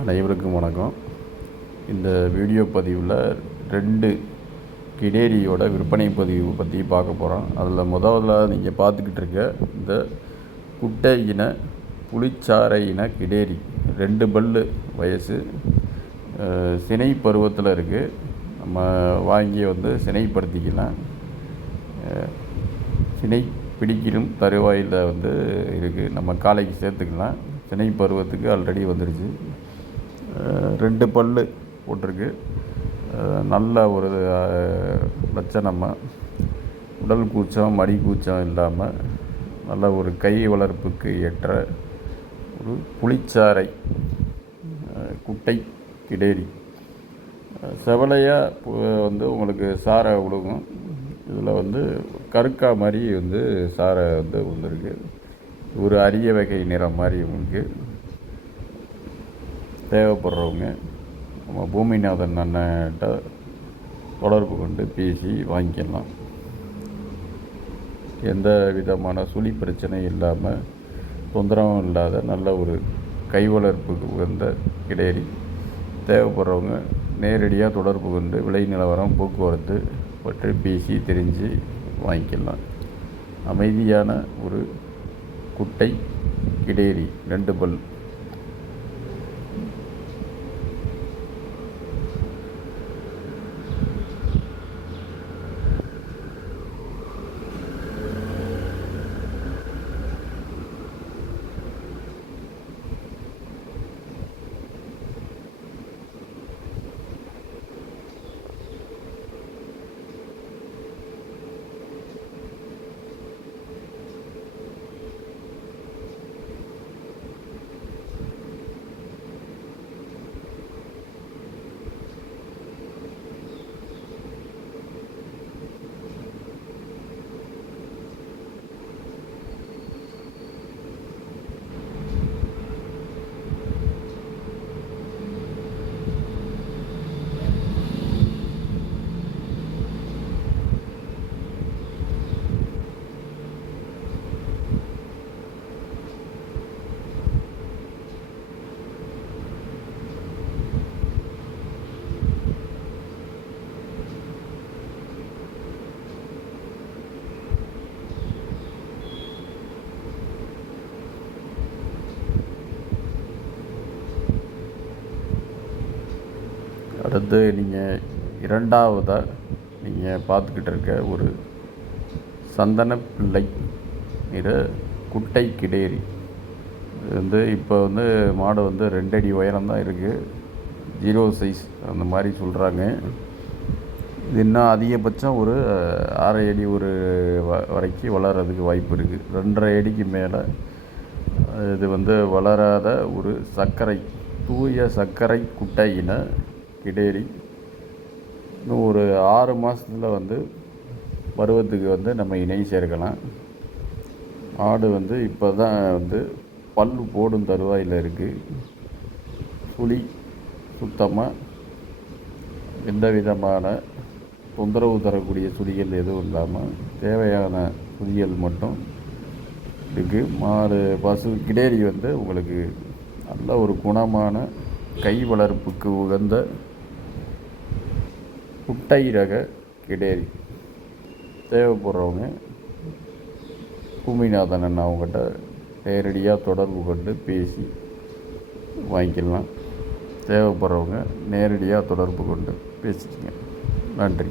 அனைவருக்கும் வணக்கம். இந்த வீடியோ பதிவில் ரெண்டு கிடேரியோட விற்பனை பதிவு பற்றி பார்க்க போகிறோம் அதில் முதல்ல நீங்கள் பார்த்துக்கிட்டு இருக்க இந்த குட்டை இன புளிச்சாறை இன கிடேரி ரெண்டு பல்லு வயசு சினை பருவத்தில் இருக்குது நம்ம வாங்கி வந்து சினைப்படுத்திக்கலாம். சினை பிடிக்கிடும் தருவாயில் வந்து இருக்குது நம்ம காலைக்கு சேர்த்துக்கலாம். சினை பருவத்துக்கு ஆல்ரெடி வந்துடுச்சு ரெண்டு பல்லு போட்டிருக்கு. நல்ல ஒரு லட்சணமாக உடல் கூச்சம் மடி கூச்சம் இல்லாமல் நல்ல ஒரு கை வளர்ப்புக்கு ஏற்ற ஒரு புளிச்சாறை குட்டை கிடேரி. செவலையாக வந்து உங்களுக்கு சாரை விழுகும் இதில் வந்து கருக்கா மாதிரி வந்து சாரை வந்து வந்திருக்கு ஒரு அரிய வகை நிறம் மாதிரி உங்களுக்கு. தேவைப்படுறவங்க நம்ம பூமிநாதன் அண்ணன்கிட்ட தொடர்பு கொண்டு பேசி வாங்கிக்கலாம். எந்த விதமான சுழி பிரச்சனை இல்லாமல் தொந்தரவும் இல்லாத நல்ல ஒரு கை வளர்ப்புக்கு உகந்த கிடேரி தேவைப்படுறவங்க நேரடியாக தொடர்பு கொண்டு விலை நிலவரம் போக்குவரத்து பற்றி பேசி தெரிஞ்சு வாங்கிக்கலாம். அமைதியான ஒரு குட்டை கிடேரி ரெண்டு பல் அடுத்து நீங்கள் இரண்டாவதாக நீங்கள் பார்த்துக்கிட்டு இருக்க ஒரு சந்தன பிள்ளை நிற குட்டை கிடேரி. இது வந்து இப்போ வந்து மாடு வந்து ரெண்டடி உயரம் தான் இருக்குது ஜீரோ சைஸ் அந்த மாதிரி சொல்கிறாங்க இது இன்னும் அதிகபட்சம் ஒரு ஆறரை அடி ஒரு வ வரைக்கும் வளர்கிறதுக்கு வாய்ப்பு இருக்குது ரெண்டரை அடிக்கு மேலே இது வந்து வளராத ஒரு சர்க்கரை தூய சர்க்கரை குட்டை கிடேரி இன்னும் ஒரு ஆறு மாதத்தில் வந்து பருவத்துக்கு வந்து நம்ம இணை சேர்க்கலாம். ஆடு வந்து இப்போ தான் வந்து பல் போடும் தருவாயில் இருக்குது புளி சுத்தமாக எந்த விதமான தொந்தரவு தரக்கூடிய சுழிகள் எதுவும் இல்லாமல் தேவையான சுழிகள் மட்டும் இருக்குது மாறு பசு கிடேரி வந்து உங்களுக்கு நல்ல ஒரு குணமான கை வளர்ப்புக்கு உகந்த குட்டை ரக கிடேரி தேவைப்படுறவங்க பூமிநாதன் அண்ணா அவங்ககிட்ட நேரடியாக தொடர்பு கொண்டு பேசி வாங்கிக்கலாம். தேவைப்படுறவங்க நேரடியாக தொடர்பு கொண்டு பேசிக்கங்க. நன்றி.